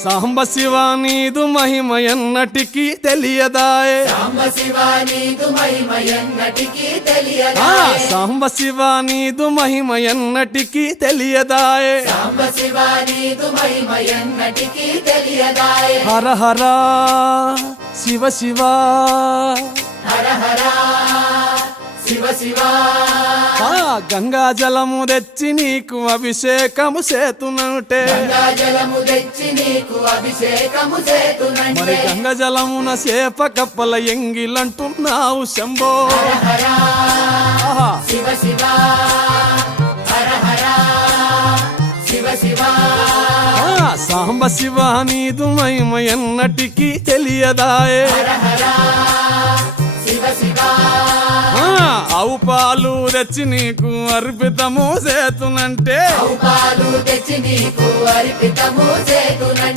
సాంబ శివ నీదు మహిమ ఎన్నటికీ తెలియదాయే సాంబ శివ నీదు మహిమ ఎన్నటికీ తెలియదాయే సాంబ శివ నీదు మహిమ ఎన్నటికీ తెలియదాయే సాంబ శివ నీదు మహిమ ఎన్నటికీ తెలియదాయే హర హర శివ శివ హర హర శివ శివ గంగా జలము తెచ్చి నీకు అభిషేకము చేతునంటే గంగా జలము తెచ్చి నీకు అభిషేకము చేతునంటే మరి గంగా జలమున చేప కప్పల ఎంగిలంటున్నావు శంభో హర ఆహా. శివ శివ హర హర శివ శివ సాంబ శివ నీదు మహిమ ఎన్నటికీ తెలియదాయే హర హర శివ శివ ఆవు పాలు తెచ్చి నీకు అర్పితము చేతునంటే పాలు తెచ్చి నీకు అర్పితము చేతునంటే